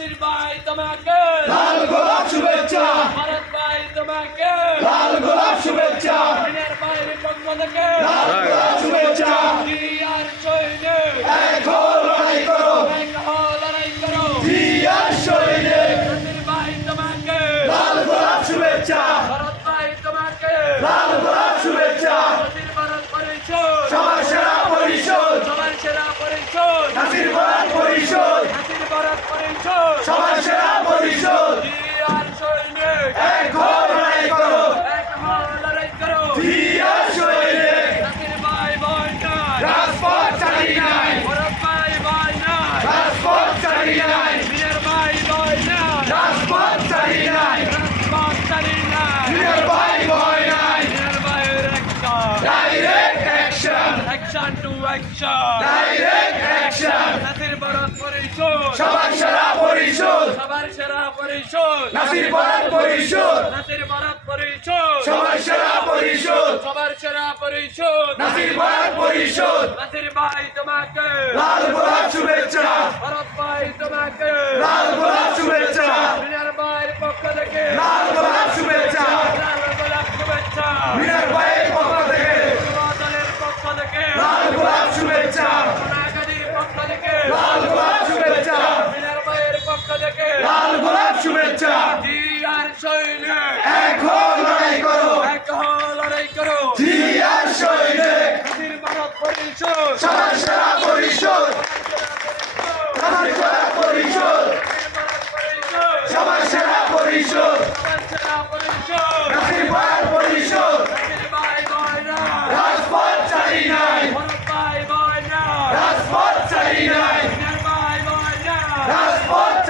নাসির ভাই তোমাকে। লাল গোলাপ শুভেচ্ছা। ভারত ভাই তোমাকে। লাল গোলাপ শুভেচ্ছা। বাইরে পক্ষ থেকে। লাল action to action direct action Nasir Bharat পরিষদ সবার সেরা পরিষদ সবার সেরা পরিষদ নাসির ভারত পরিষদ নাসির ভারত পরিষদ সবার সেরা পরিষদ সবার সেরা পরিষদ নাসির ভারত পরিষদ নাসির ভাই তোমাকে! লাল গোলাপ শুভেচ্ছা! ভারত ভাই তোমাকে! লাল গোলাপ শুভেচ্ছা! লাল গোলাপ শুভেচ্ছা। জিয়ার এক লড়াই করো। এক লড়াই করো। জিয়ার পরিষদ। সবার সেরা পরিষদ। পরিষদ। সবার সেরা পরিষদ। রাজপথ নাই। চালি নাই ডাইরেক্ট অ্যাকশন ডাইরেক্ট অ্যাকশন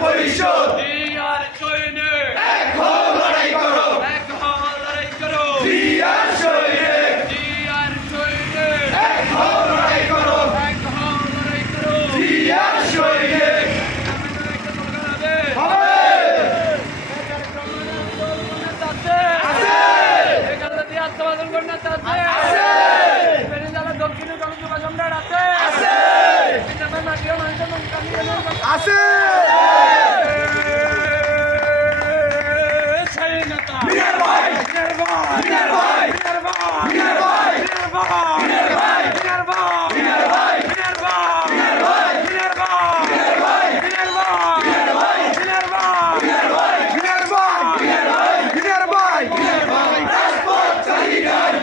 পরিষদ। আছে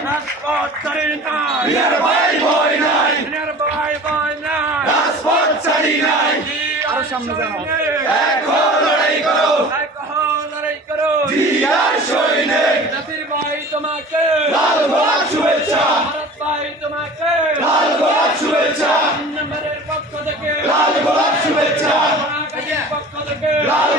Rasport Sarina! We are a boy! সামনে এক হও লড়াই করো। হও লড়াই করো জিয়ার সৈনিক নাসির ভাই তোমাকে। লাল গোলাপ শুভেচ্ছা ভারত ভাই তোমাকে। লাল গোলাপ শুভেচ্ছা নম্বরের পক্ষ থেকে লাল গোলাপ শুভেচ্ছা পক্ষ থেকে লাল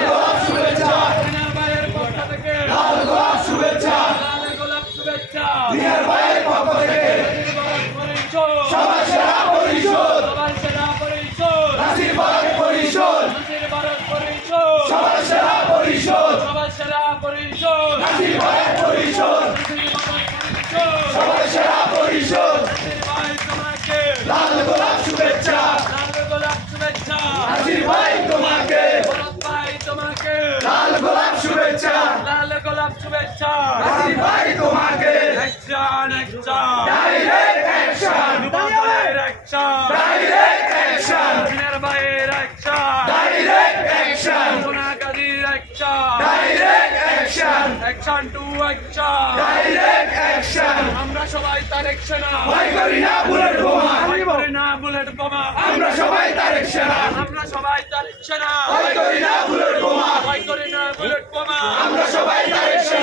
action! Direct action! Direct action! Direct action! Minervaer action! Direct action! Sonakadir action! Direct action! Action to action! Direct action! আমরা সবাই তার action ভয় করি না বুলেট বোমা ভয় করি না বুলেট বোমা আমরা সবাই তার action আমরা সবাই তার action ভয় করি না বুলেট বোমা ভয় করি না বুলেট বোমা আমরা সবাই তার action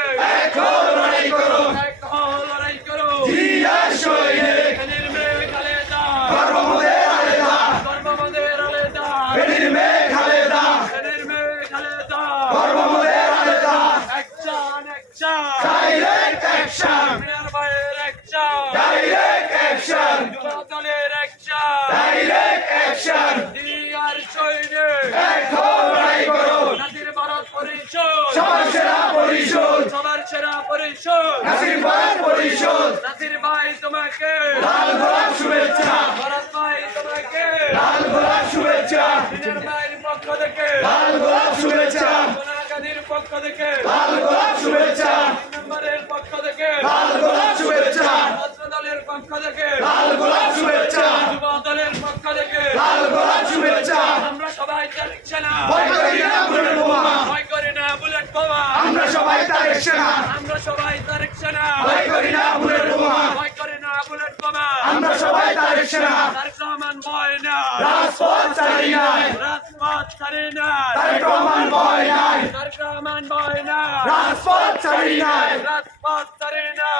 পরিষদ নাসির পরিষদ। নাসির ভাই তোমাকে। লাল গোলাপ শুভেচ্ছা। ভরত ভাই তোমাকে। লাল গোলাপ শুভেচ্ছা। মিনার ভাইয়ের পক্ষ থেকে। লাল গোলাপ শুভেচ্ছা। সোনাকাদির পক্ষ থেকে। লাল গোলাপ শুভেচ্ছা। পক্ষ থেকে। লাল গোলাপ শুভেচ্ছা। পক্ষ থেকে। লাল গোলাপ শুভেচ্ছা। যুব দলের পক্ষ থেকে। লাল গোলাপ শুভেচ্ছা। আমরা সবাই তারেক সেনা। ভয় করি না বুলেট বোমা। ভয় করি না বুলেট বোমা। আমরা সবাই সেনা। আমরা সবাই করি না বুলেট বোমা। করি না বুলেট বোমা। আমরা সবাই তারেক সেনা। তারেক রহমান ভয় না রাজপথ ছাড়ি নাই রাজপথ ছাড়ি না তারেক রহমান ভয় নাই। তারেক রহমান ভয় না রাজপথ ছাড়ি নাই রাজপথ ছাড়ি না